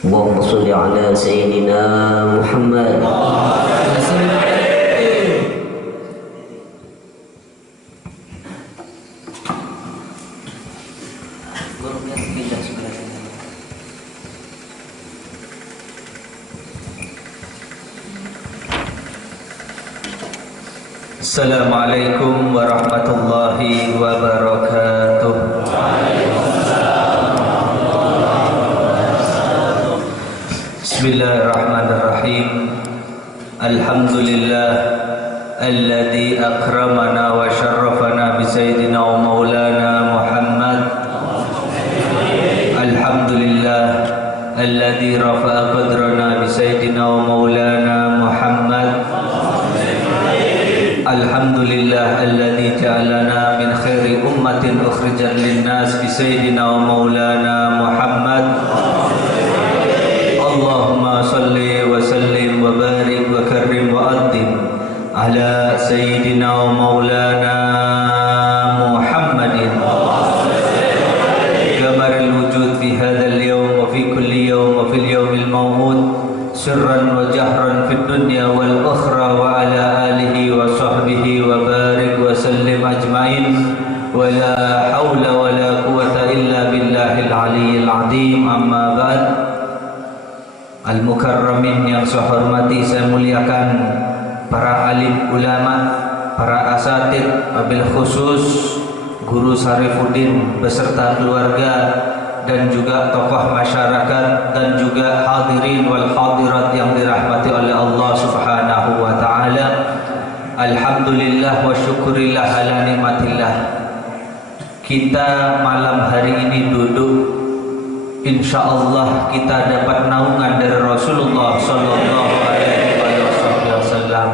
اللهم صل على سيدنا محمد. Assalamualaikum warahmatullahi wabarakatuh. Bismillahirrahmanirrahim. Alhamdulillah alladzi akramana wa syarrafana bi sayyidina wa maulana Muhammad. Alhamdulillah alladzi rafa'a qadrana bi sayyidina wa maulana Muhammad. Alhamdulillah alladzi ja'alana min khairi ummatin ukhrijat lin-nas bi sayyidina wa maulana Muhammad. Allahumma salli wa sallim wa barik wa karrim wa addim ala sayyidina wa maulana Muhammadin kamaril wujud fi hadzal yawm wa fi kulli yawm wa fil yawmil maw'ud sirran wa jahran fid dunya wal ukhra wa ala alihi wa sahbihi wa barik wa sallim ajmain wa la hawla wa la quwwata illa billahil aliyyil azim. Amma ba'd. Al-mukarramin yang saya hormati, saya muliakan para alim ulama, para asatid, wabil khusus Guru Syarifuddin beserta keluarga dan juga tokoh masyarakat dan juga hadirin wal hadirat yang dirahmati oleh Allah Subhanahu wa taala. Alhamdulillah wa syukurillah ala nikmatillah. Kita malam hari ini duduk, insyaallah kita dapat naungan dari Rasulullah sallallahu alaihi wasallam.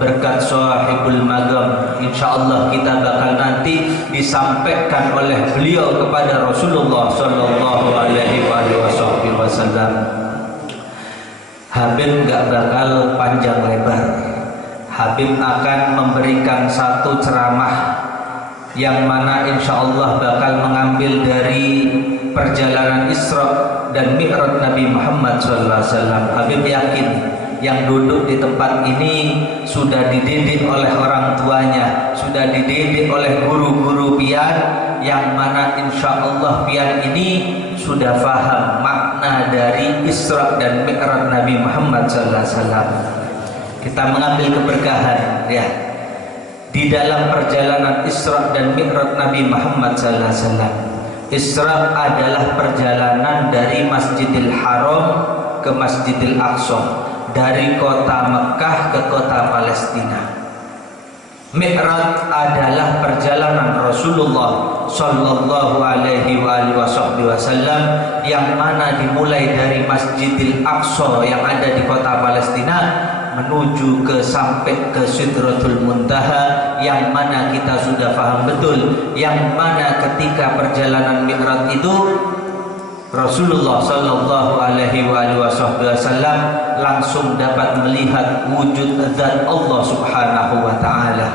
Berkat sahibul magam, insyaallah kita bakal nanti disampaikan oleh beliau kepada Rasulullah sallallahu alaihi wasallam. Habib gak bakal panjang lebar. Habib akan memberikan satu ceramah yang mana insyaallah bakal mengambil dari perjalanan Isra dan Mi'raj Nabi Muhammad SAW. Habib yakin yang duduk di tempat ini sudah dididik oleh orang tuanya, sudah dididik oleh guru-guru pian, yang mana insyaallah pian ini sudah faham makna dari Isra dan Mi'raj Nabi Muhammad SAW. Kita mengambil keberkahan ya di dalam perjalanan Isra dan Mi'raj Nabi Muhammad SAW. Isra adalah perjalanan dari Masjidil Haram ke Masjidil Aqsa, dari kota Mekah ke kota Palestina. Mi'raj adalah perjalanan Rasulullah sallallahu alaihi wasallam yang mana dimulai dari Masjidil Aqsa yang ada di kota Palestina menuju ke sampai ke Sidratul Muntaha, yang mana kita sudah paham betul, yang mana ketika perjalanan Mi'raj itu Rasulullah sallallahu alaihi wasallam langsung dapat melihat wujud zat Allah Subhanahu wa taala,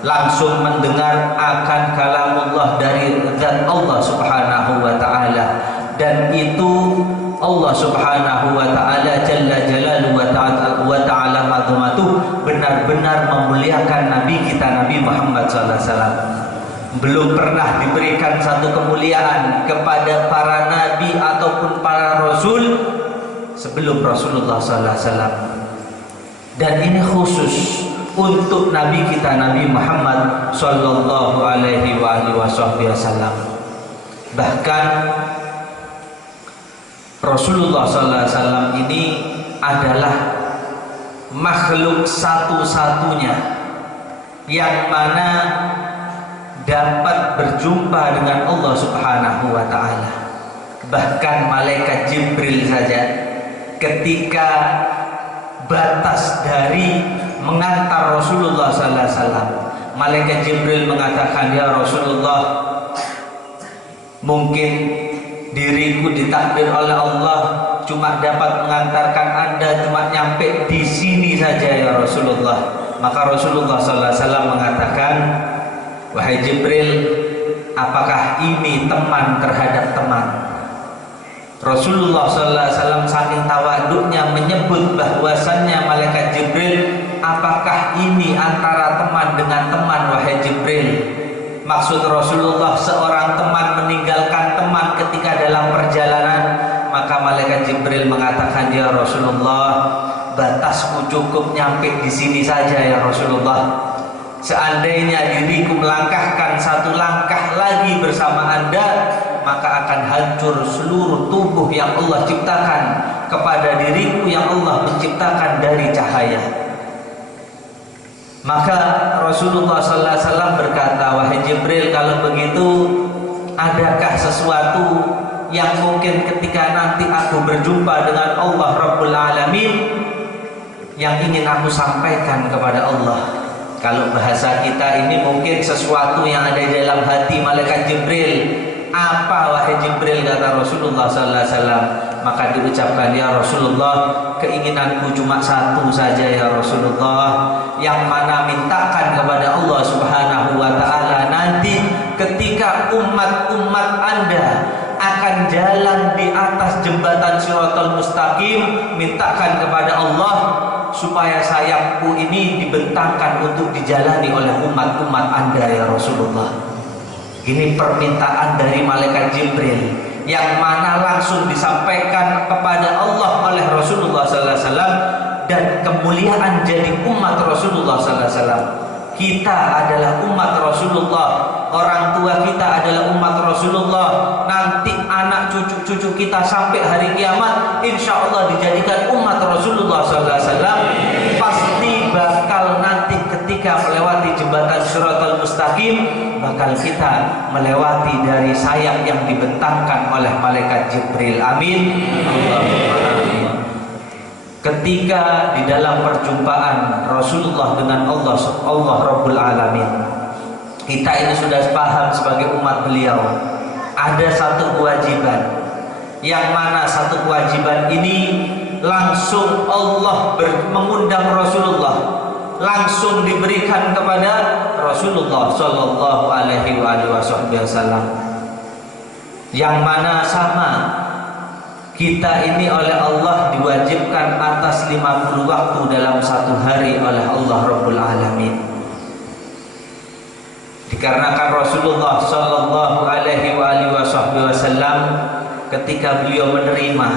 langsung mendengar akan kalamullah dari zat Allah Subhanahu wa taala, dan itu Allah Subhanahu wa taala jalla jalaluhu wa ta'ala mazamatuh benar-benar memuliakan Nabi kita Nabi Muhammad sallallahu alaihi wasallam. Belum pernah diberikan satu kemuliaan kepada para nabi ataupun para rasul sebelum Rasulullah sallallahu alaihi wasallam. Dan ini khusus untuk Nabi kita Nabi Muhammad sallallahu alaihi wasallam. Bahkan Rasulullah sallallahu alaihi wasallam ini adalah makhluk satu-satunya yang mana dapat berjumpa dengan Allah Subhanahu wa taala. Bahkan malaikat Jibril saja ketika batas dari mengantar Rasulullah sallallahu alaihi wasallam, malaikat Jibril mengatakan, "Ya Rasulullah, mungkin diriku ditakdir oleh Allah cuma dapat mengantarkan Anda cuma nyampe di sini saja ya Rasulullah." Maka Rasulullah sallallahu alaihi wasallam mengatakan, "Wahai Jibril, apakah ini teman terhadap teman?" Rasulullah SAW saking tawaduknya menyebut bahwasannya malaikat Jibril, apakah ini antara teman dengan teman wahai Jibril? Maksud Rasulullah seorang teman meninggalkan teman ketika dalam perjalanan. Maka malaikat Jibril mengatakan, ya Rasulullah, batasku cukup nyampe di sini saja ya Rasulullah. Seandainya diriku melangkahkan satu langkah lagi bersama Anda, maka akan hancur seluruh tubuh yang Allah ciptakan kepada diriku yang Allah menciptakan dari cahaya. Maka Rasulullah SAW berkata, wahai Jibril, kalau begitu adakah sesuatu yang mungkin ketika nanti aku berjumpa dengan Allah Rabbul Alamin yang ingin aku sampaikan kepada Allah? Kalau bahasa kita ini mungkin sesuatu yang ada di dalam hati malaikat Jibril. Apa wahai Jibril, kata Rasulullah SAW. Maka diucapkan, ya Rasulullah, keinginanku cuma satu saja ya Rasulullah, yang mana mintakan kepada Allah Subhanahu wa ta'ala nanti ketika umat-umat Anda akan jalan di atas jembatan Shiratal Mustaqim, mintakan kepada Allah supaya sayapku ini dibentangkan untuk dijalani oleh umat-umat Anda ya Rasulullah. Ini permintaan dari malaikat Jibril yang mana langsung disampaikan kepada Allah oleh Rasulullah SAW, dan kemuliaan jadi umat Rasulullah SAW. Kita adalah umat Rasulullah, orang tua kita adalah umat Rasulullah. Nanti anak cucu-cucu kita sampai hari kiamat insya Allah dijadikan umat Rasulullah SAW. Pasti bakal nanti ketika melewati jembatan Shiratal Mustaqim, bakal kita melewati dari sayap yang dibentangkan oleh malaikat Jibril. Amin. Allahumma amin. Ketika di dalam perjumpaan Rasulullah dengan Allah Rabbul Alamin, kita ini sudah paham sebagai umat beliau, ada satu kewajiban, yang mana satu kewajiban ini langsung Allah mengundang Rasulullah, langsung diberikan kepada Rasulullah Sallallahu Alaihi Wasallam, yang mana sama kita ini oleh Allah diwajibkan atas 50 waktu dalam satu hari oleh Allah Rabbul Alamin. Dikarenakan Rasulullah Sallallahu Alaihi Wasallam ketika beliau menerima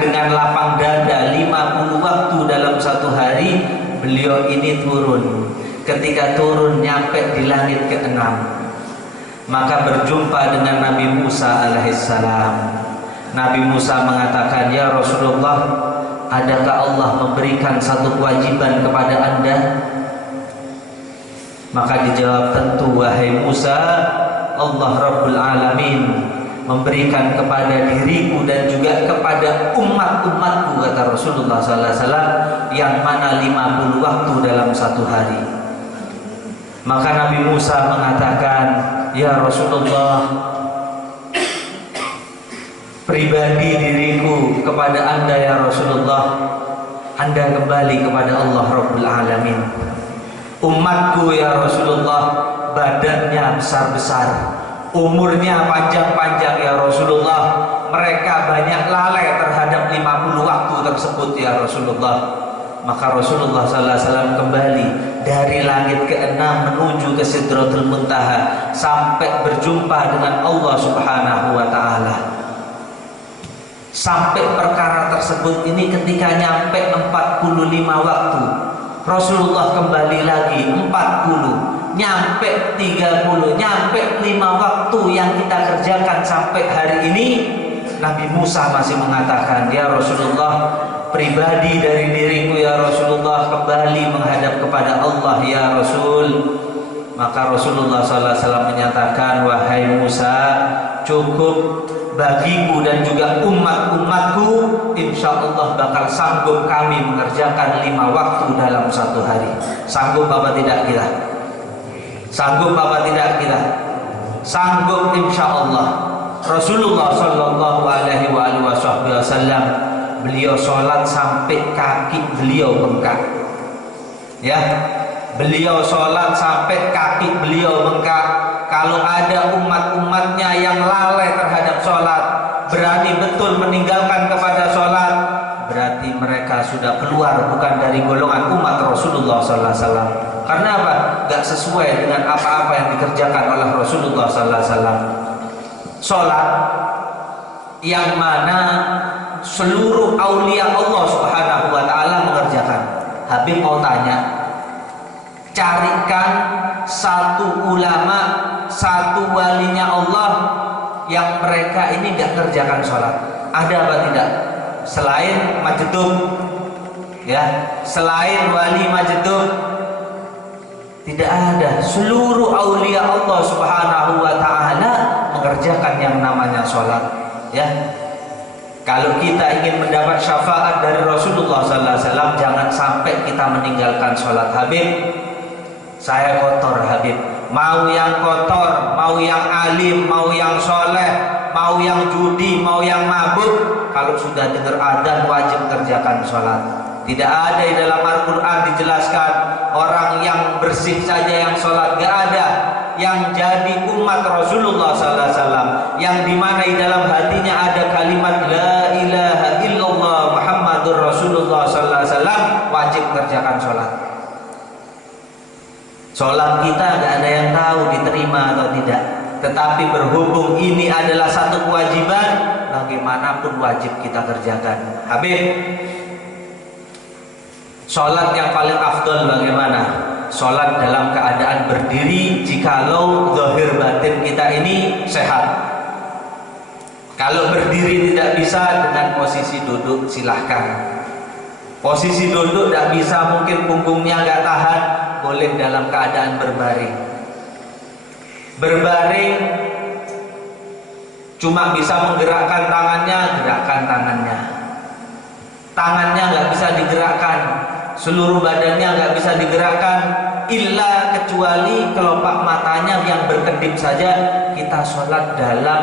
dengan lapang dada 50 waktu dalam satu hari, beliau ini turun. Ketika turun nyampe di langit ke-6, maka berjumpa dengan Nabi Musa alaihissalam. Nabi Musa mengatakan, ya Rasulullah, adakah Allah memberikan satu kewajiban kepada Anda? Maka dijawab, tentu wahai Musa, Allah Rabbul Alamin memberikan kepada diriku dan juga kepada umat-umatku, kata Rasulullah SAW, yang mana 50 waktu dalam satu hari. Maka Nabi Musa mengatakan, ya Rasulullah, pribadi diriku kepada Anda ya Rasulullah, Anda kembali kepada Allah Rabbul Alamin. Umatku ya Rasulullah, badannya besar-besar, umurnya panjang-panjang ya Rasulullah, mereka banyak lalai terhadap 50 waktu tersebut ya Rasulullah. Maka Rasulullah SAW kembali dari langit ke-6 menuju ke Sidratul Muntaha sampai berjumpa dengan Allah Subhanahu wa ta'ala. Sampai perkara tersebut ini ketika nyampe 45 waktu, Rasulullah kembali lagi 40, nyampe 30, nyampe 5 waktu yang kita kerjakan sampai hari ini. Nabi Musa masih mengatakan, ya Rasulullah, pribadi dari diriku ya Rasulullah kembali menghadap kepada Allah ya Rasul. Maka Rasulullah SAW menyatakan, wahai Musa, cukup bagiku dan juga umat-umatku, insya Allah bakal sanggup kami mengerjakan 5 waktu dalam satu hari. Sanggup apa tidak kita? Sanggup apa tidak kita? Sanggup insya Allah. Rasulullah Sallallahu Alaihi Wasallam, beliau sholat sampai kaki beliau bengkak. Ya, beliau sholat sampai kaki beliau bengkak. Kalau ada umat-umatnya yang lalai terhadap sholat, berani betul meninggalkan kepada sholat, berarti mereka sudah keluar bukan dari golongan umat Rasulullah sallallahu alaihi wasallam. Karena apa? Gak sesuai dengan apa-apa yang dikerjakan oleh Rasulullah sallallahu alaihi wasallam. Sholat yang mana seluruh aulia Allah Subhanahu wa taala mengerjakan. Habib mau tanya, carikan satu ulama, satu walinya Allah yang mereka ini gak kerjakan sholat. Ada apa tidak? Selain Majdub, ya, selain wali Majdub, tidak ada. Seluruh aulia Allah Subhanahu wa taala mengerjakan yang namanya sholat, ya. Kalau kita ingin mendapat syafaat dari Rasulullah sallallahu alaihi wasallam, jangan sampai kita meninggalkan sholat. Habib, saya kotor Habib. Mau yang kotor, mau yang alim, mau yang soleh, mau yang judi, mau yang mabuk, kalau sudah dengar adzan wajib kerjakan sholat. Tidak ada di dalam Al-Quran dijelaskan orang yang bersih saja yang sholat, gak ada. Yang jadi umat Rasulullah sallallahu alaihi wasallam, yang dimana di dalam hatinya ada kalimat la ilaha illallah Muhammadur Rasulullah sallallahu alaihi wasallam, wajib kerjakan sholat. Sholat kita gak ada yang tahu diterima atau tidak. Tetapi berhubung ini adalah satu kewajiban, bagaimanapun wajib kita kerjakan. Habib, sholat yang paling afdol bagaimana? Sholat dalam keadaan berdiri jikalau zahir batin kita ini sehat. Kalau berdiri tidak bisa, dengan posisi duduk silahkan. Posisi duduk tidak bisa, mungkin punggungnya nggak tahan, boleh dalam keadaan berbaring. Berbaring cuma bisa menggerakkan tangannya, gerakkan tangannya. Tangannya nggak bisa digerakkan, seluruh badannya nggak bisa digerakkan, illa kecuali kelopak matanya yang berkedip saja. Kita sholat dalam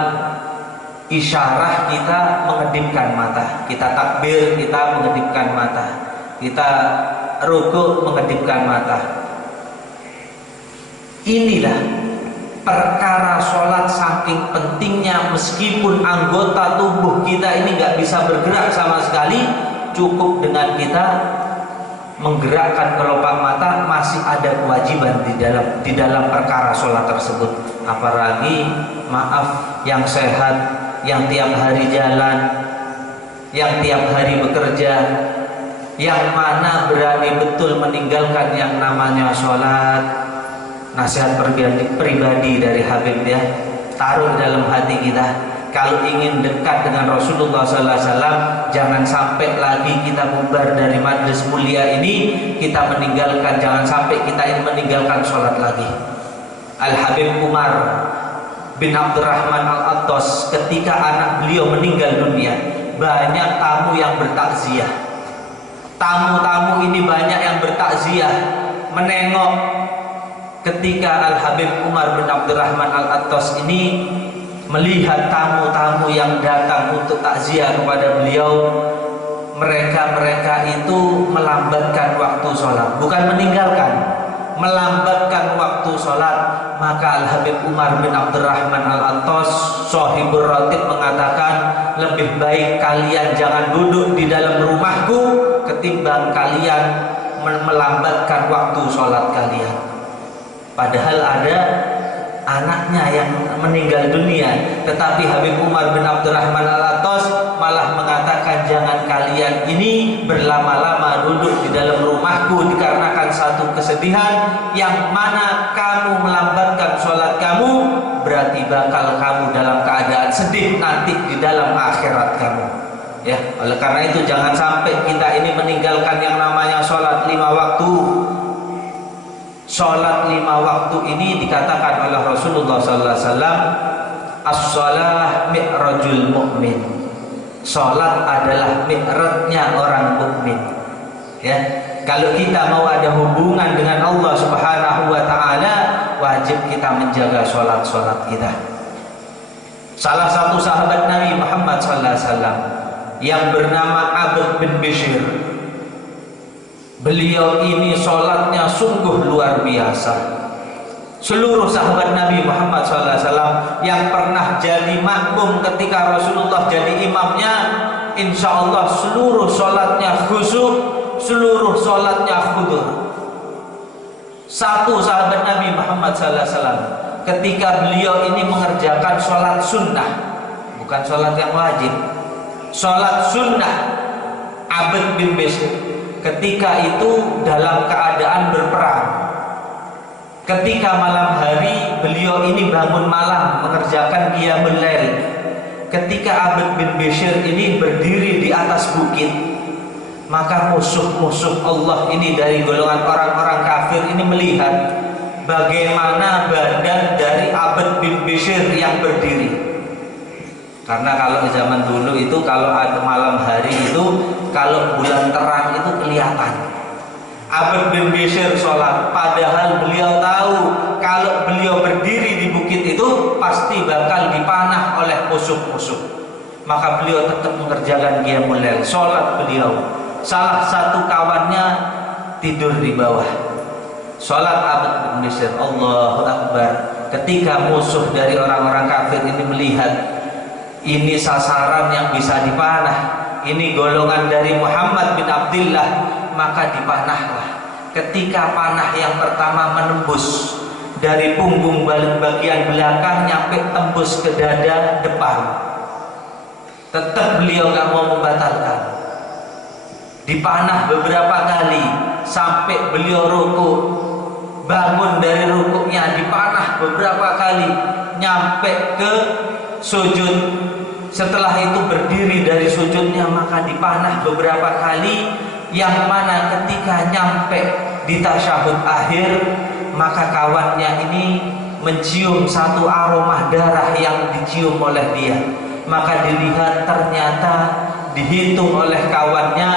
isyarah kita mengedipkan mata. Kita takbir, kita mengedipkan mata. Kita rukuk, mengedipkan mata. Inilah perkara sholat saking pentingnya. Meskipun anggota tubuh kita ini nggak bisa bergerak sama sekali, cukup dengan kita menggerakkan kelopak mata, masih ada kewajiban di dalam perkara sholat tersebut. Apalagi maaf, yang sehat, yang tiap hari jalan, yang tiap hari bekerja, yang mana berani betul meninggalkan yang namanya sholat. Nasihat pribadi dari Habib, ya, taruh dalam hati kita. Kalau ingin dekat dengan Rasulullah sallallahu alaihi wasallam, jangan sampai lagi kita bubar dari majlis mulia ini, kita meninggalkan, jangan sampai kita ini meninggalkan sholat lagi. Al-Habib Umar bin Abdurrahman Al-Attas, ketika anak beliau meninggal dunia, banyak tamu yang bertakziah. Tamu-tamu ini banyak yang bertakziah, menengok ketika Al-Habib Umar bin Abdurrahman Al-Attas ini melihat tamu-tamu yang datang untuk takziah kepada beliau. Mereka itu melambatkan waktu sholat, bukan meninggalkan, melambatkan waktu sholat. Maka Al-Habib Umar bin Abdurrahman Al-Attas, Shahibur Ratib, mengatakan, lebih baik kalian jangan duduk di dalam rumahku ketimbang kalian melambatkan waktu sholat kalian. Padahal ada anaknya yang meninggal dunia, tetapi Habib Umar bin Abdurrahman Al-Attas malah mengatakan, jangan kalian ini berlama-lama duduk di dalam rumahku dikarenakan satu kesedihan, yang mana kamu melambatkan sholat kamu, berarti bakal kamu dalam keadaan sedih nanti di dalam akhirat kamu. Ya, oleh karena itu jangan sampai kita ini meninggalkan yang namanya sholat 5 waktu. Sholat 5 waktu ini dikatakan oleh Rasulullah sallallahu alaihi wasallam, as-shalah mi'rajul mu'min. Sholat adalah mi'rajnya orang mukmin. Ya, kalau kita mau ada hubungan dengan Allah Subhanahu wa taala, wajib kita menjaga sholat-sholat kita. Salah satu sahabat Nabi Muhammad sallallahu alaihi wasallam yang bernama Abd bin Bishr, beliau ini sholatnya sungguh luar biasa. Seluruh sahabat Nabi Muhammad SAW yang pernah jadi makmum ketika Rasulullah jadi imamnya, insya Allah seluruh sholatnya khusyuk, seluruh sholatnya khudu'. Satu sahabat Nabi Muhammad SAW ketika beliau ini mengerjakan sholat sunnah, bukan sholat yang wajib, sholat sunnah, Abd bin Bishr, ketika itu dalam keadaan berperang. Ketika malam hari beliau ini bangun malam mengerjakan qiyamul lail. Ketika Abd bin Bishr ini berdiri di atas bukit, maka musuh-musuh Allah ini dari golongan orang-orang kafir ini melihat bagaimana badan dari Abd bin Bishr yang berdiri. Karena kalau di zaman dulu itu kalau ada malam hari itu, kalau bulan terang itu kelihatan. Abd bin Bishr sholat, padahal beliau tahu kalau beliau berdiri di bukit itu pasti bakal dipanah oleh musuh-musuh. Maka beliau tetap mengerjakan qiyamul lail, sholat beliau. Salah satu kawannya tidur di bawah. Sholat Abd bin Bishr, Allahu Akbar. Ketika musuh dari orang-orang kafir ini melihat ini sasaran yang bisa dipanah, ini golongan dari Muhammad bin Abdullah, maka dipanahlah. Ketika panah yang pertama menembus dari punggung bagian belakang nyampe tembus ke dada depan, tetap beliau gak mau membatalkan. Dipanah beberapa kali sampai beliau rukuk, bangun dari rukuknya dipanah beberapa kali nyampe ke sujud. Setelah itu berdiri dari sujudnya maka dipanah beberapa kali, yang mana ketika nyampe di tasyahud akhir maka kawannya ini mencium satu aroma darah yang dicium oleh dia. Maka dilihat ternyata dihitung oleh kawannya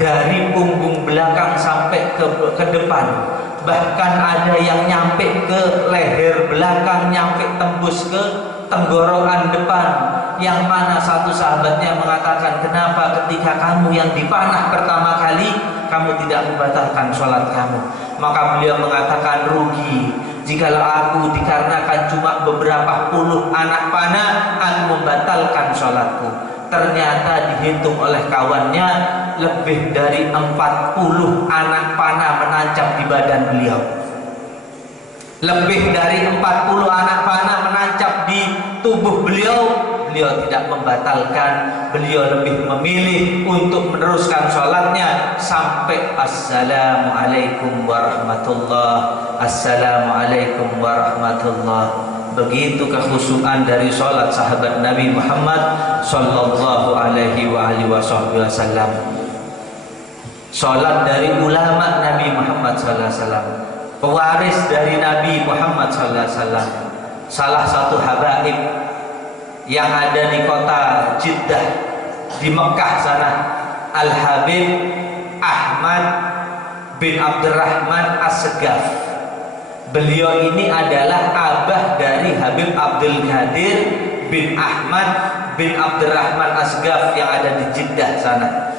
dari punggung belakang sampai ke depan, bahkan ada yang nyampe ke leher belakang, nyampe tembus ke tenggorokan depan. Yang mana satu sahabatnya mengatakan, kenapa ketika kamu yang dipanah pertama kali kamu tidak membatalkan sholat kamu? Maka beliau mengatakan, rugi jikalau aku dikarenakan cuma beberapa puluh anak panah aku membatalkan sholatku. Ternyata dihitung oleh kawannya lebih dari 40 anak panah menancap di badan beliau. Lebih dari 40 anak panah menancap di tubuh beliau. Beliau tidak membatalkan, beliau lebih memilih untuk meneruskan sholatnya sampai assalamualaikum warahmatullah, assalamualaikum warahmatullah. Begitu kekhusyukan dari sholat sahabat Nabi Muhammad sallallahu alaihi wasallam. Sholat dari ulama Nabi Muhammad sallallahu alaihi wasallam, pewaris dari Nabi Muhammad sallallahu alaihi wasallam. Salah satu habaib yang ada di kota Jeddah di Mekah sana, Al-Habib Ahmad bin Abdurrahman As-Segaf. Beliau ini adalah abah dari Habib Abdul Qadir bin Ahmad bin Abdurrahman As-Segaf yang ada di Jeddah sana.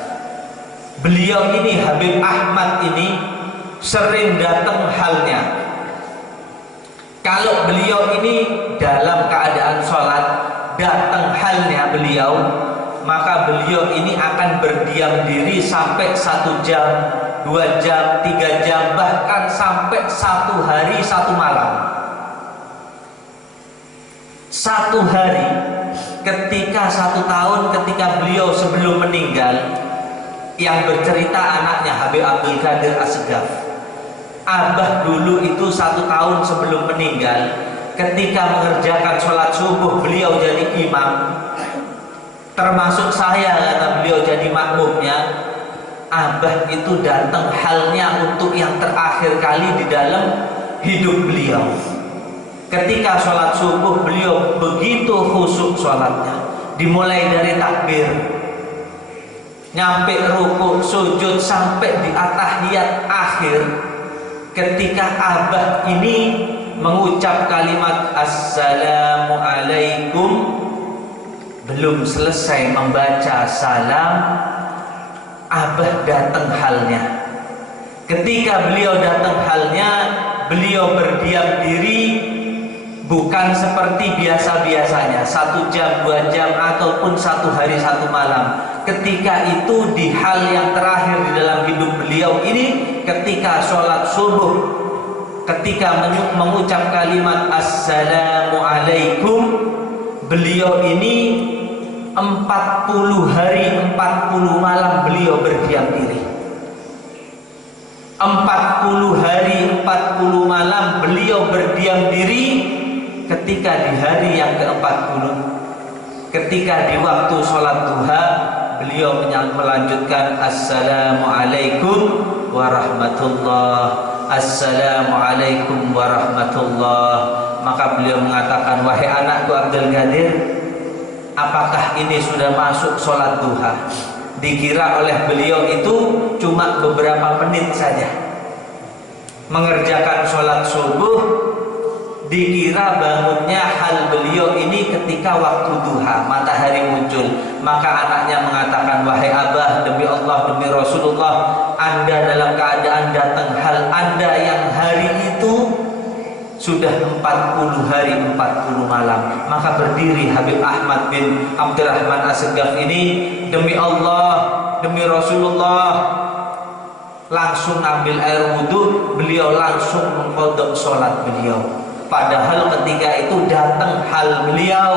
Beliau ini, Habib Ahmad ini sering datang halnya. Kalau beliau ini dalam keadaan sholat, datang halnya beliau, maka beliau ini akan berdiam diri sampai 1 jam, 2 jam, 3 jam, bahkan sampai 1 hari 1 malam. 1 hari, ketika 1 tahun ketika beliau sebelum meninggal, yang bercerita anaknya Habib Abdul Qadir As-Segaf. Abah dulu itu 1 tahun sebelum meninggal, ketika mengerjakan sholat subuh beliau jadi imam, termasuk saya, kata beliau, jadi makmumnya. Abah itu datang halnya untuk yang terakhir kali di dalam hidup beliau. Ketika sholat subuh beliau begitu khusyuk sholatnya, dimulai dari takbir, nyampe rukuk, sujud, sampai di at-tahiyat akhir. Ketika abah ini mengucap kalimat assalamualaikum, belum selesai membaca salam, abah datang halnya. Ketika beliau datang halnya, beliau berdiam diri bukan seperti biasa-biasanya 1 jam, 2 jam ataupun 1 hari 1 malam. Ketika itu di hal yang terakhir di dalam hidup beliau ini, ketika sholat subuh, ketika mengucap kalimat Assalamualaikum, beliau ini 40 hari 40 malam beliau berdiam diri. 40 hari 40 malam beliau berdiam diri. Ketika di hari yang ke-40, ketika di waktu sholat duha, beliau melanjutkan Assalamualaikum warahmatullah, Assalamualaikum warahmatullah. Maka beliau mengatakan, wahai anakku Abdul Qadir, apakah ini sudah masuk sholat duha? Dikira oleh beliau itu cuma beberapa menit saja mengerjakan sholat subuh. Dikira bangunnya hal beliau ini ketika waktu duha, matahari muncul. Maka anaknya mengatakan, wahai abah, demi Allah, demi Rasulullah, Anda dalam keadaan datang hal Anda yang hari itu sudah 40 hari 40 malam. Maka berdiri Habib Ahmad bin Abdurrahman As-Segaf ini, demi Allah, demi Rasulullah, langsung ambil air wudhu, beliau langsung mengqadha sholat beliau. Padahal ketika itu datang hal beliau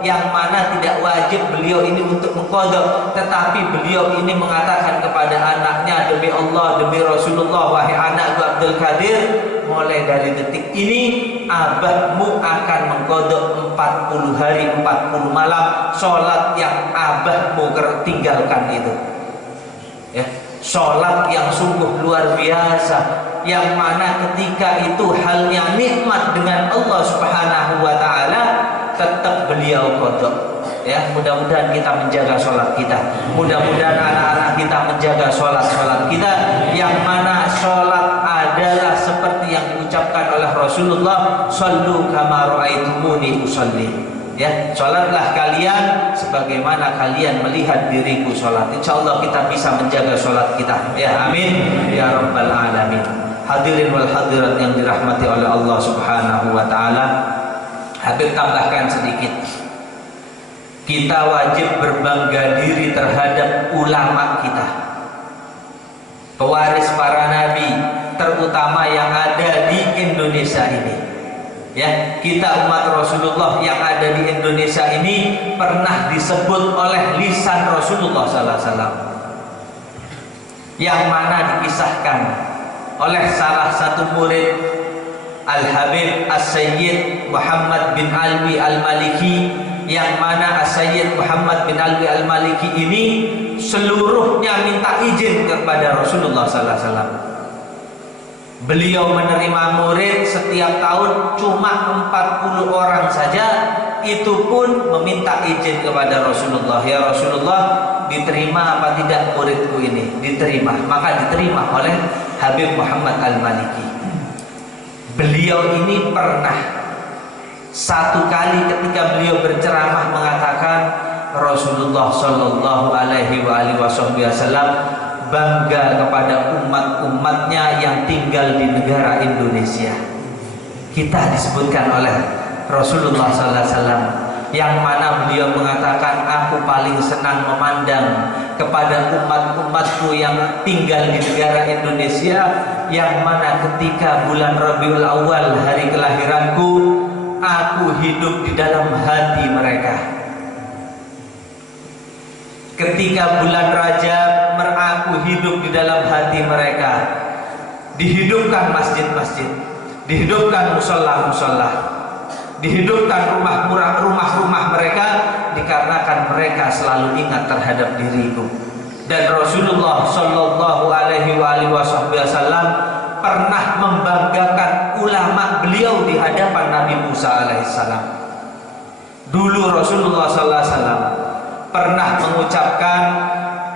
yang mana tidak wajib beliau ini untuk mengqadha, tetapi beliau ini mengatakan kepada anaknya, demi Allah, demi Rasulullah, wahai anakku Abdul Qadir, mulai dari detik ini abahmu akan mengqadha 40 hari 40 malam sholat yang abahmu tinggalkan itu. Ya, sholat yang sungguh luar biasa, yang mana ketika itu hal yang nikmat dengan Allah Subhanahu wa taala, tetap beliau qadha. Ya, mudah-mudahan kita menjaga sholat kita. Mudah-mudahan anak-anak kita menjaga sholat-sholat kita, yang mana sholat adalah seperti yang diucapkan oleh Rasulullah, shallu kama ra'aitumuni usolli. Ya, sholatlah kalian sebagaimana kalian melihat diriku sholat. Insyaallah kita bisa menjaga sholat kita. Ya, amin ya rabbal alamin. Hadirin wal hadirat yang dirahmati oleh Allah Subhanahu wa taala, Habib tambahkan sedikit. Kita wajib berbangga diri terhadap ulama kita, pewaris para nabi, terutama yang ada di Indonesia ini. Ya, kita umat Rasulullah yang ada di Indonesia ini pernah disebut oleh lisan Rasulullah sallallahu alaihi wasallam, yang mana dikisahkan oleh salah satu murid Al-Habib As-Sayyid Muhammad bin Alwi Al-Maliki, yang mana As-Sayyid Muhammad bin Alwi Al-Maliki ini seluruhnya minta izin kepada Rasulullah sallallahu alaihi wasallam. Beliau menerima murid setiap tahun cuma 40 orang saja, itu pun meminta izin kepada Rasulullah, ya Rasulullah, diterima apa tidak muridku ini? Diterima. Maka diterima oleh Habib Muhammad Al-Maliki. Beliau ini pernah satu kali ketika beliau berceramah mengatakan, Rasulullah Shallallahu Alaihi Wasallam bangga kepada umat-umatnya yang tinggal di negara Indonesia. Kita disebutkan oleh Rasulullah Sallallahu Alaihi Wasallam, yang mana beliau mengatakan, aku paling senang memandang kepada umat-umatku yang tinggal di negara Indonesia, yang mana ketika bulan Rabiul Awal, hari kelahiranku, aku hidup di dalam hati mereka. Ketika bulan Rajab, aku hidup di dalam hati mereka. Dihidupkan masjid-masjid, dihidupkan musola-musola, dihidupkan rumah-rumah mereka, dikarenakan mereka selalu ingat terhadap diriku. Dan Rasulullah Shallallahu Alaihi Wasallam pernah membanggakan ulama beliau di hadapan Nabi Musa alaihissalam. Dulu Rasulullah Sallallahu Alaihi Wasallam pernah mengucapkan,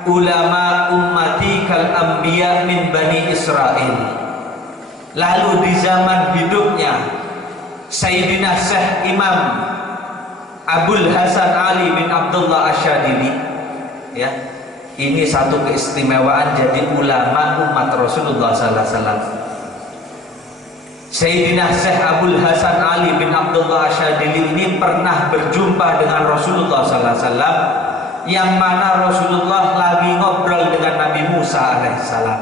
ulama ummati kal anbiya min bani Israel. Lalu di zaman hidupnya Sayyidina Syekh Imam Abdul Hasan Ali bin Abdullah Asyadili, ya, ini satu keistimewaan jadi ulama umat Rasulullah sallallahu alaihi wasallam. Sayyidina Syekh Abdul Hasan Ali bin Abdullah Asyadili ini pernah berjumpa dengan Rasulullah sallallahu alaihi wasallam, yang mana Rasulullah lagi ngobrol dengan Nabi Musa alaihissalam.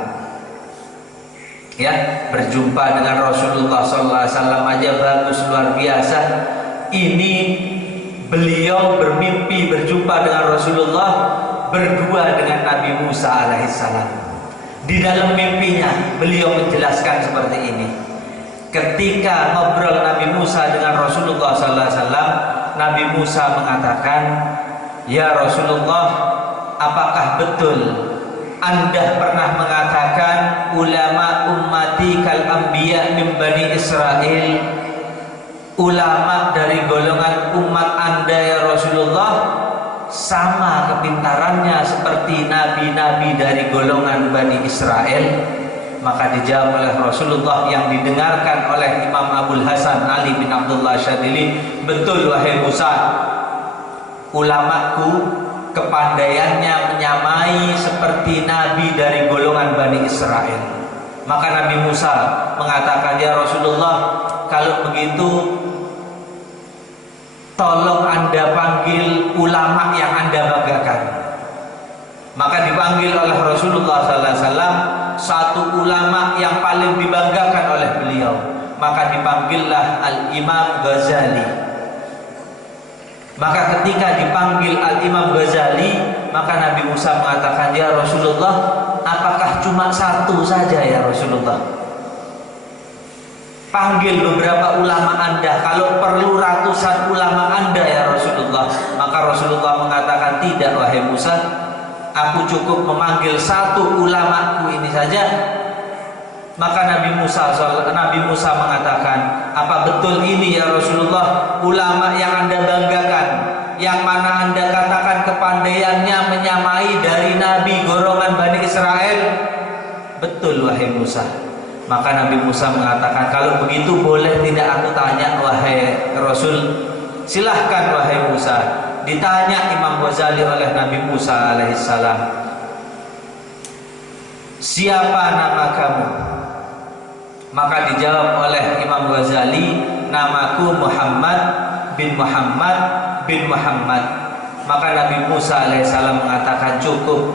Ya, berjumpa dengan Rasulullah sallallahu alaihi wasallam aja bagus, luar biasa. Ini beliau bermimpi berjumpa dengan Rasulullah berdua dengan Nabi Musa alaihissalam. Di dalam mimpinya beliau menjelaskan seperti ini. Ketika ngobrol Nabi Musa dengan Rasulullah sallallahu alaihi wasallam, Nabi Musa mengatakan, "Ya Rasulullah, apakah betul Anda pernah mengatakan ulama ummati kal anbiya min bani Israel?" Ulama dari golongan umat Anda ya Rasulullah sama kepintarannya seperti nabi-nabi dari golongan Bani Israel. Maka dijawab oleh Rasulullah yang didengarkan oleh Imam Abdul Hasan Ali bin Abdullah Syadili, "Betul wahai Musa, ulamaku kepandaiannya menyamai seperti nabi dari golongan Bani Israel." Maka Nabi Musa mengatakan, "Ya Rasulullah, kalau begitu tolong Anda panggil ulama yang Anda banggakan." Maka dipanggil oleh Rasulullah sallallahu alaihi wasallam satu ulama yang paling dibanggakan oleh beliau. Maka dipanggillah Al-Imam Ghazali. Maka ketika dipanggil Al-Imam Ghazali, maka Nabi Musa mengatakan, "Ya Rasulullah, apakah cuma satu saja ya Rasulullah? Panggil beberapa ulama Anda, kalau perlu ratusan ulama Anda ya Rasulullah." Maka Rasulullah mengatakan, "Tidak wahai Musa, aku cukup memanggil satu ulamaku ini saja." Maka Nabi Musa mengatakan, "Apa betul ini ya Rasulullah ulama yang Anda banggakan, yang mana Anda katakan kepandaiannya menyamai dari nabi golongan Bani Israel?" "Betul wahai Musa." Maka Nabi Musa mengatakan, "Kalau begitu boleh tidak aku tanya wahai Rasul?" "Silahkan wahai Musa." Ditanya Imam Ghazali oleh Nabi Musa alaihissalam, "Siapa nama kamu?" Maka dijawab oleh Imam Ghazali, "Namaku Muhammad bin Muhammad bin Muhammad." Maka Nabi Musa alaihissalam mengatakan, "Cukup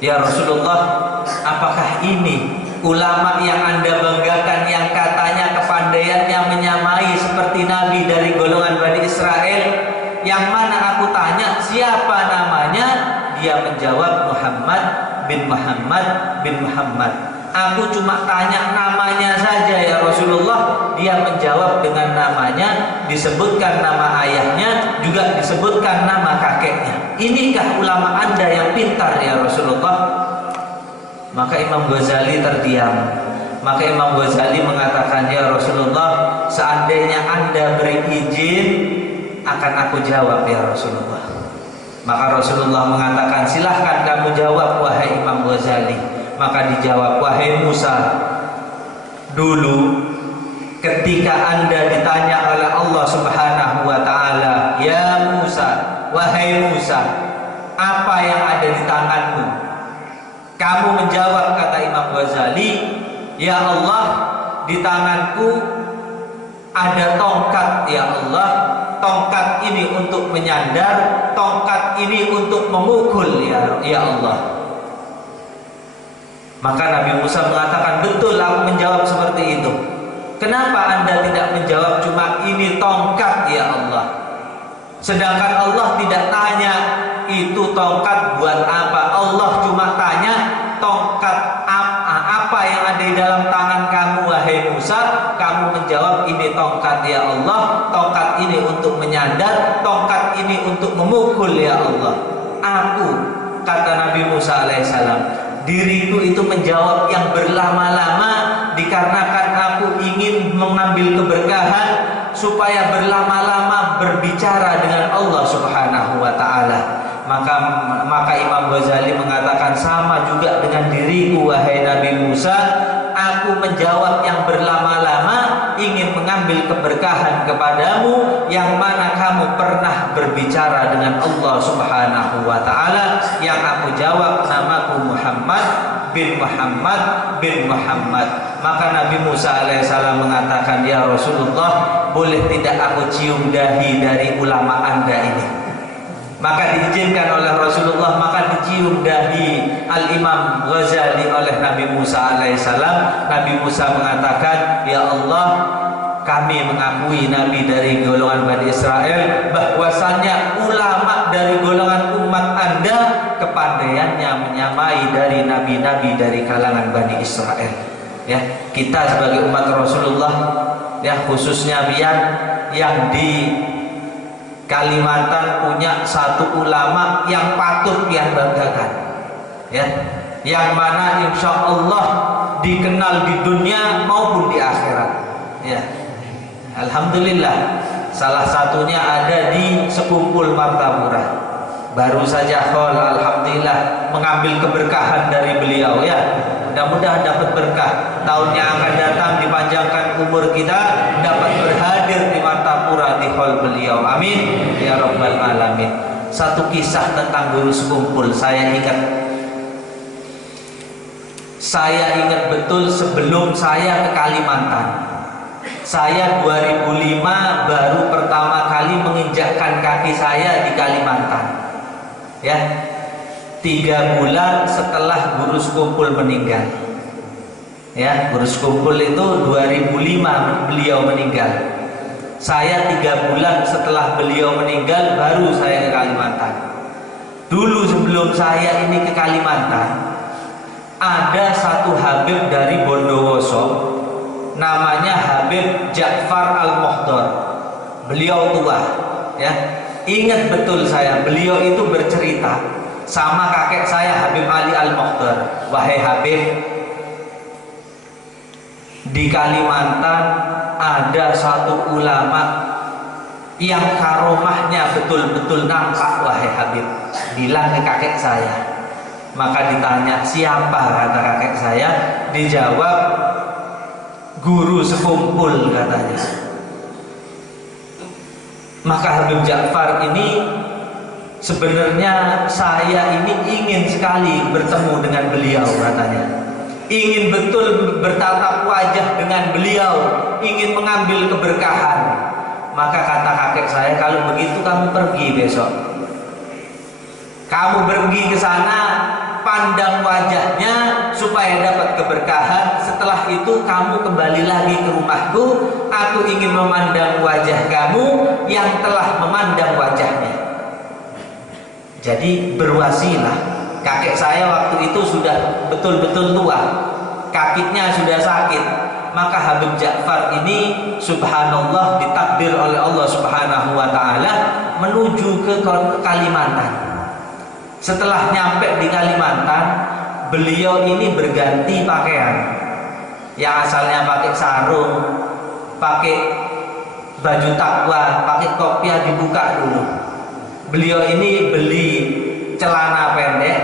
ya Rasulullah, apakah ini ulama yang Anda banggakan yang katanya kepandaiannya menyamai seperti nabi dari golongan Bani Israel? Yang mana aku tanya siapa namanya?" Dia menjawab, "Muhammad bin Muhammad bin Muhammad." "Aku cuma tanya namanya saja ya Rasulullah." Dia menjawab dengan namanya, disebutkan nama ayahnya, juga disebutkan nama kakeknya. "Inikah ulama Anda yang pintar ya Rasulullah?" Maka Imam Ghazali terdiam. Maka Imam Ghazali mengatakan, "Ya Rasulullah, seandainya Anda beri izin, akan aku jawab ya Rasulullah." Maka Rasulullah mengatakan, "Silahkan kamu jawab wahai Imam Ghazali." Maka dijawab, "Wahai Musa, dulu ketika Anda ditanya oleh Allah Subhanahu wa taala, 'Ya Musa, wahai Musa, apa yang ada di tanganmu?' Kamu menjawab," kata Imam Ghazali, "Ya Allah, di tanganku ada tongkat ya Allah. Tongkat ini untuk menyandar, tongkat ini untuk memukul ya Allah." Maka Nabi Musa mengatakan, "Betul, aku menjawab seperti itu." "Kenapa Anda tidak menjawab cuma ini tongkat ya Allah? Sedangkan Allah tidak tanya itu tongkat buat apa. Allah cuma tanya tongkat apa yang ada di dalam tangan kamu wahai Musa. Kamu menjawab ini tongkat ya Allah, tongkat ini untuk menyandar, tongkat ini untuk memukul ya Allah. Aku," kata Nabi Musa alaihissalam, "diriku itu menjawab yang berlama-lama dikarenakan aku ingin mengambil keberkahan supaya berlama-lama berbicara dengan Allah Subhanahu wa taala." Maka Imam Ghazali mengatakan, sama juga dengan diriku wahai Nabi Musa, aku menjawab yang berlama-lama ingin mengambil keberkahan kepadamu, yang mana kamu pernah berbicara dengan Allah Subhanahu wa taala. Yang aku jawab, namaku Muhammad bin Muhammad bin Muhammad. Maka Nabi Musa alaihissalam mengatakan, ya Rasulullah, boleh tidak aku cium dahi dari ulama Anda ini? Maka diizinkan oleh Rasulullah, maka dicium dahi Al-Imam Ghazali oleh Nabi Musa alaihissalam. Nabi Musa mengatakan, ya Allah, kami mengakui Nabi dari golongan Bani Israel, bahwasannya ulama dari golongan umat Anda kepandaiannya menyamai dari nabi-nabi dari kalangan Bani Israel. Ya, kita sebagai umat Rasulullah, ya khususnya yang di Kalimantan punya satu ulama yang patut yang banggakan, ya, yang mana insya Allah dikenal di dunia maupun di akhirat, ya. Alhamdulillah, salah satunya ada di Sekumpul Martapura. Baru saja khol, alhamdulillah, mengambil keberkahan dari beliau, ya. Mudah-mudahan dapat berkah. Tahun yang akan datang dipanjangkan umur kita, dapat berhadir di Martapura di hall beliau. Amin ya rabbal alamin. Satu kisah tentang guru sekumpul saya ingat betul sebelum saya ke Kalimantan. Saya 2005 baru pertama kali menginjakkan kaki saya di Kalimantan. Ya, 3 bulan setelah guru sekumpul meninggal. Ya, guru sekumpul itu 2005 beliau meninggal. Saya 3 bulan setelah beliau meninggal baru saya ke Kalimantan. Dulu sebelum saya ini ke Kalimantan, ada satu Habib dari Bondowoso, namanya Habib Ja'far Al-Muhdar. Beliau tua, ya. Ingat betul saya, beliau itu bercerita sama kakek saya Habib Ali Al-Muhdar. Wahai Habib, di Kalimantan ada satu ulama yang karomahnya betul-betul nampak, wahai Habib. Bilang ke kakek saya. Maka ditanya, siapa, kata kakek saya. Dijawab, guru sekumpul, katanya. Maka Habib Ja'far ini, sebenarnya saya ini ingin sekali bertemu dengan beliau, katanya. Ingin betul bertatap wajah dengan beliau, ingin mengambil keberkahan. Maka kata kakek saya, kalau begitu kamu pergi besok. Kamu pergi ke sana, pandang wajahnya supaya dapat keberkahan. Setelah itu kamu kembali lagi ke rumahku. Aku ingin memandang wajah kamu yang telah memandang wajahnya. Jadi berwasilah. Kakek saya waktu itu sudah betul-betul tua, kakinya sudah sakit. Maka Habib Ja'far ini subhanallah ditakdir oleh Allah Subhanahu wa taala menuju ke Kalimantan. Setelah nyampe di Kalimantan, beliau ini berganti pakaian. Yang asalnya pakai sarung, pakai baju takwa, pakai kopiah dibuka dulu. Beliau ini beli celana pendek,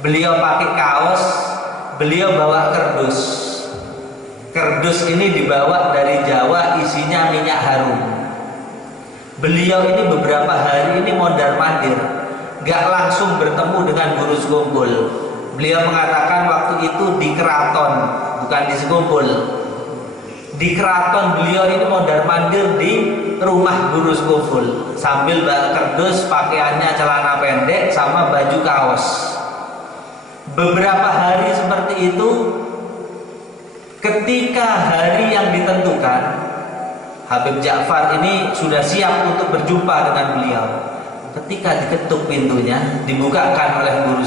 beliau pakai kaos, beliau bawa kerdus. Kerdus ini dibawa dari Jawa, isinya minyak harum. Beliau ini beberapa hari ini mondar-mandir, gak langsung bertemu dengan guru sekumpul. Beliau mengatakan waktu itu di keraton, bukan di sekumpul. Di keraton beliau ini mondar-mandir di rumah guru sekumpul, sambil bawa kerdus, pakaiannya celana pendek sama baju kaos. Beberapa hari seperti itu. Ketika hari yang ditentukan, Habib Ja'far ini sudah siap untuk berjumpa dengan beliau. Ketika diketuk pintunya, dibukakan oleh guru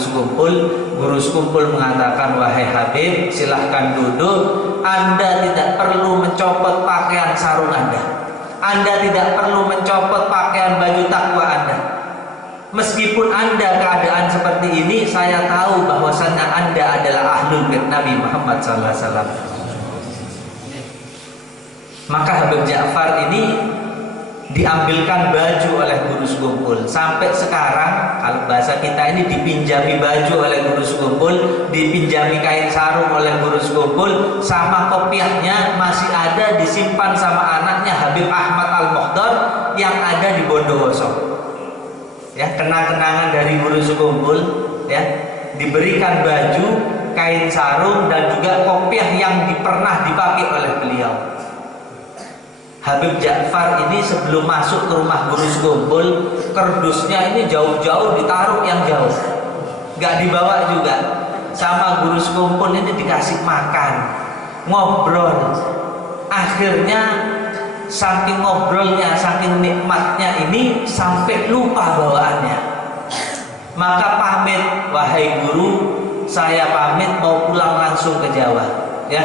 sekumpul mengatakan, wahai Habib, silahkan duduk. Anda tidak perlu mencopot pakaian sarung Anda. Anda tidak perlu mencopot pakaian baju takwa Anda. Meskipun Anda keadaan seperti ini, saya tahu bahwasannya Anda adalah ahlul bait Nabi Muhammad SAW. Maka Habib Ja'far ini diambilkan baju oleh guru sekumpul. Sampai sekarang kalau bahasa kita ini dipinjami baju oleh guru sekumpul, dipinjami kain sarung oleh guru sekumpul, sama kopiahnya masih ada disimpan sama anaknya Habib Ahmad Al-Muhdar yang ada di Bondowoso. Ya, kenang-kenangan dari guru sekumpul, ya. diberikan baju, kain sarung, dan juga kopiah yang pernah dipakai oleh beliau. Habib Ja'far ini sebelum masuk ke rumah guru sekumpul, kardusnya ini jauh-jauh ditaruh yang jauh, gak dibawa juga. Sama guru sekumpul ini dikasih makan, ngobrol. Akhirnya saking ngobrolnya, saking nikmatnya ini sampai lupa bawaannya. Maka pamit, wahai guru, saya pamit mau pulang langsung ke Jawa, ya.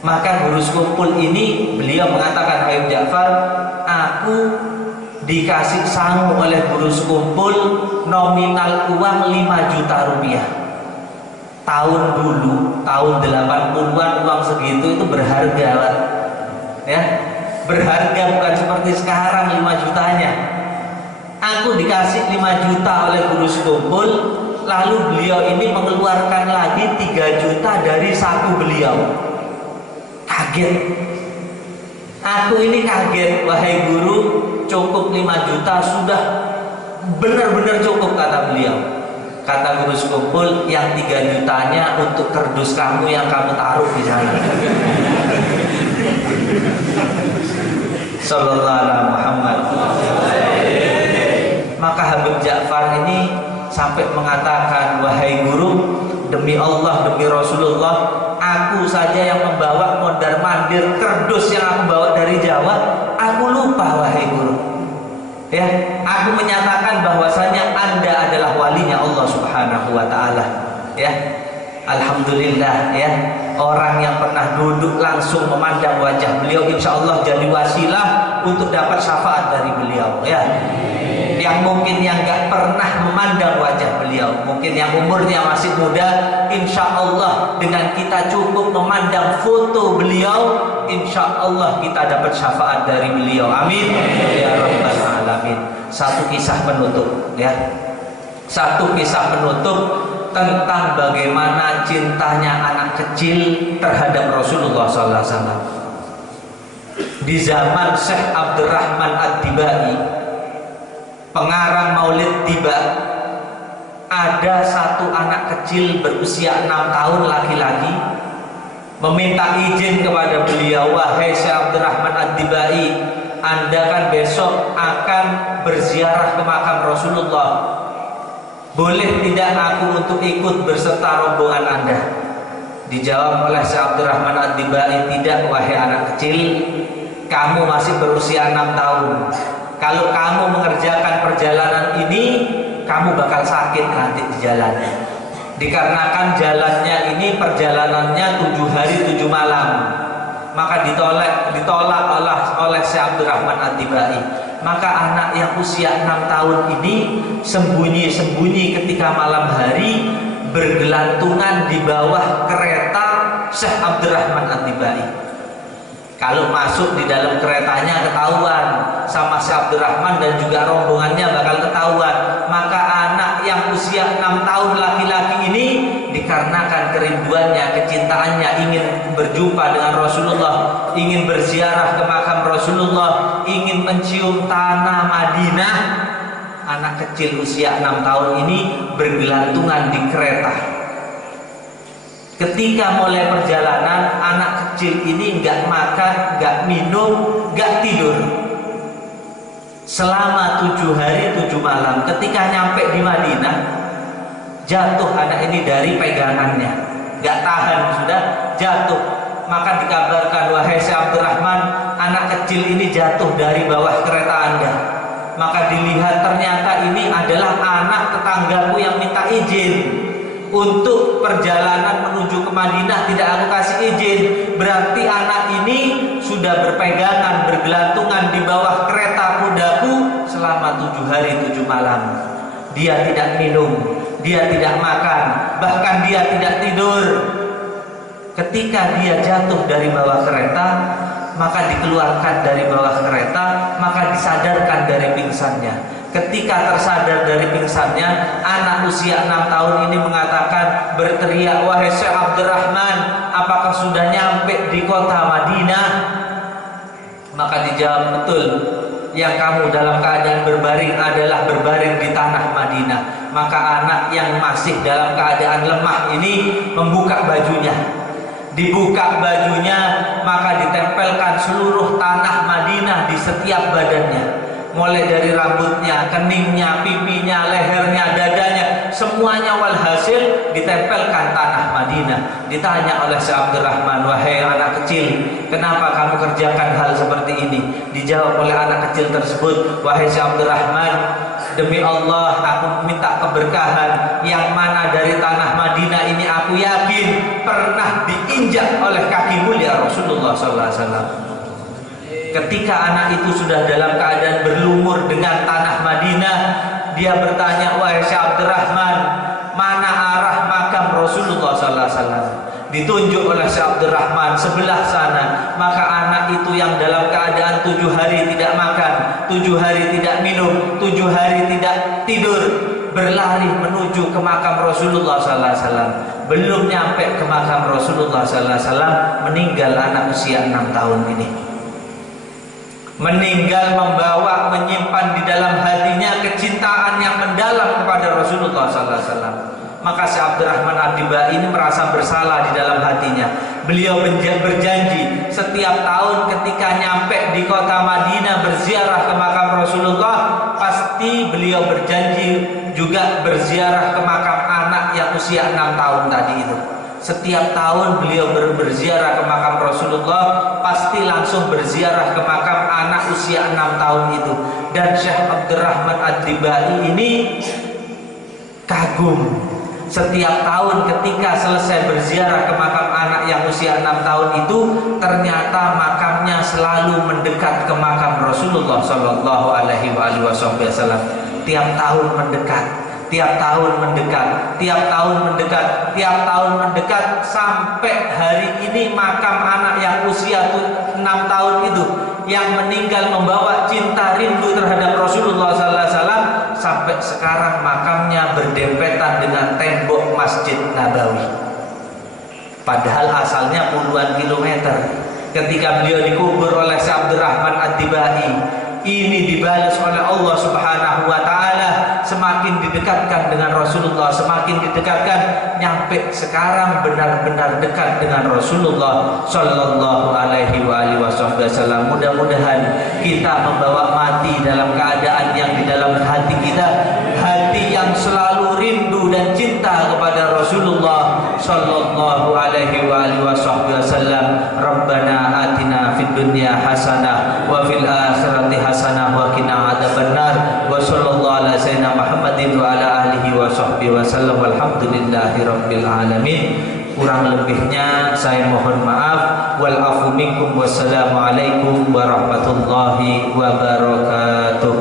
Maka guru sekumpul ini beliau mengatakan, Habib Ja'far, aku dikasih sangu oleh guru sekumpul nominal uang 5 juta rupiah. Tahun dulu, tahun 80-an uang segitu itu berharga, Pak. Ya, berharga, bukan seperti sekarang 5 jutanya. Aku dikasih 5 juta oleh guru sekumpul, lalu beliau ini mengeluarkan lagi 3 juta dari saku beliau. Kaget. Aku ini kaget, wahai guru, cukup 5 juta sudah benar-benar cukup, kata beliau. Kata guru sekumpul, yang 3 jutanya untuk kardus kamu yang kamu taruh di sana. Sallallahu alaihi Muhammad. Maka Habib Ja'far ini sampai mengatakan, wahai guru, demi Allah, demi Rasulullah, aku saja yang membawa mondar-mandir kardus yang aku bawa dari Jawa, aku lupa, wahai guru. Ya, aku menyatakan bahwasanya Anda adalah walinya Allah Subhanahu wa taala. Ya. Alhamdulillah, ya. Orang yang pernah duduk langsung memandang wajah beliau, insya Allah jadi wasilah untuk dapat syafaat dari beliau, ya. Yang mungkin yang gak pernah memandang wajah beliau, mungkin yang umurnya masih muda, insya Allah dengan kita cukup memandang foto beliau, insya Allah kita dapat syafaat dari beliau. Amin ya rabbal alamin. Satu kisah penutup, ya. Satu kisah penutup tentang bagaimana cintanya anak kecil terhadap Rasulullah SAW. Di zaman Syekh Abdurrahman Ad-Dibai, pengarang Maulid Tiba, ada satu anak kecil berusia 6 tahun laki-laki meminta izin kepada beliau, wahai Syekh Abdurrahman Ad-Dibai, Anda kan besok akan berziarah ke makam Rasulullah, boleh tidak aku untuk ikut berserta rombongan Anda? Dijawab oleh Syekh Abdurrahman Ad-Dibai, tidak wahai anak kecil, kamu masih berusia 6 tahun. Kalau kamu mengerjakan perjalanan ini, kamu bakal sakit nanti di jalan. Dikarenakan jalannya ini perjalanannya 7 hari 7 malam. Maka ditolak oleh Syekh Abdurrahman Ad-Dibai. Maka anak yang usia 6 tahun ini sembunyi-sembunyi ketika malam hari bergelantungan di bawah kereta Syekh Abdurrahman Ad-Dibai. Kalau masuk di dalam keretanya ketahuan sama Syekh Abdurrahman dan juga rombongannya bakal ketahuan. Maka anak yang usia 6 tahun laki-laki ini dikarenakan kerinduannya, kecintaannya, ingin berjumpa dengan Rasulullah, ingin berziarah ke makam Rasulullah, ingin mencium tanah Madinah, anak kecil usia 6 tahun ini bergelantungan di kereta. Ketika mulai perjalanan, anak kecil ini nggak makan, nggak minum, nggak tidur selama 7 hari 7 malam. Ketika nyampe di Madinah, jatuh anak ini dari pegangannya, nggak tahan, sudah jatuh. Maka dikabarkan, wahai Syekh Abdurrahman, anak kecil ini jatuh dari bawah kereta Anda. Maka dilihat, ternyata ini adalah anak tetanggaku yang minta izin untuk perjalanan menuju ke Madinah, tidak aku kasih izin. Berarti anak ini sudah berpegangan, bergelantungan di bawah kereta kudaku selama 7 hari 7 malam. Dia tidak minum, dia tidak makan, bahkan dia tidak tidur. Ketika dia jatuh dari bawah kereta, maka dikeluarkan dari bawah kereta, maka disadarkan dari pingsannya. Ketika tersadar dari pingsannya, anak usia 6 tahun ini mengatakan, berteriak, wahai Syekh Abdurrahman, apakah sudah nyampe di kota Madinah? Maka dijawab, betul, yang kamu dalam keadaan berbaring adalah berbaring di tanah Madinah. Maka anak yang masih dalam keadaan lemah ini membuka bajunya. Dibuka bajunya, maka ditempelkan seluruh tanah Madinah di setiap badannya. Mulai dari rambutnya, keningnya, pipinya, lehernya, dadanya, semuanya walhasil ditempelkan tanah Madinah. Ditanya oleh Syekh Abdurrahman, wahai anak kecil, kenapa kamu kerjakan hal seperti ini? Dijawab oleh anak kecil tersebut, wahai Syekh Abdurrahman, demi Allah aku minta keberkahan yang mana dari tanah Madinah ini aku yakin pernah diinjak oleh kaki mulia Rasulullah SAW. Ketika anak itu sudah dalam keadaan berlumur dengan tanah Madinah, dia bertanya, wahai Syekh Abdurrahman, mana arah makam Rasulullah SAW? Ditunjuk oleh Syekh Abdurrahman sebelah sana. Maka anak itu yang dalam keadaan 7 hari tidak makan, 7 hari tidak minum, 7 hari tidak tidur, berlari menuju ke makam Rasulullah SAW. Belum nyampe ke makam Rasulullah SAW, meninggal anak usia 6 tahun ini. Meninggal membawa, menyimpan di dalam hatinya kecintaan yang mendalam kepada Rasulullah SAW. Maka Syekh Abdurrahman Ad-Dibai ini merasa bersalah di dalam hatinya. Beliau berjanji setiap tahun ketika nyampe di kota Madinah berziarah ke makam Rasulullah, pasti beliau berjanji juga berziarah ke makam anak yang usia 6 tahun tadi itu. Setiap tahun beliau berziarah ke makam Rasulullah, pasti langsung berziarah ke makam anak usia 6 tahun itu. Dan Syekh Abdurrahman Ad-Dibai ini kagum. Setiap tahun ketika selesai berziarah ke makam anak yang usia 6 tahun itu, ternyata makamnya selalu mendekat ke makam Rasulullah Shallallahu Alaihi Wasallam. Tiap tahun mendekat, tiap tahun mendekat, tiap tahun mendekat, tiap tahun mendekat, sampai hari ini makam anak yang usia 6 tahun itu yang meninggal membawa cinta rindu terhadap Rasulullah SAW, sampai sekarang makamnya berdempetan dengan tembok Masjid Nabawi. Padahal asalnya puluhan kilometer. Ketika beliau dikubur oleh Syekh Abdurrahman Ad-Dibai, ini dibalas oleh Allah Subhanahu wa Ta'ala. Semakin didekatkan dengan Rasulullah, semakin didekatkan, nyampe sekarang benar-benar dekat dengan Rasulullah Sallallahu Alaihi Wasallam. Mudah-mudahan kita membawa mati dalam keadaan yang di dalam hati kita, hati yang selalu rindu dan cinta kepada Rasulullah Sallallahu Alaihi Wasallam. Rabbana atina fid dunya hasanah wa fil akhirati hasanah wa qina adzabannar. Wa sallallahu ala sayyidina Muhammadin wa ala alihi wa sahbihi wasallam. Walhamdulillahi rabbil alamin. Kurang lebihnya saya mohon maaf. Wal afu minkum. Wassalamualaikum warahmatullahi wabarakatuh.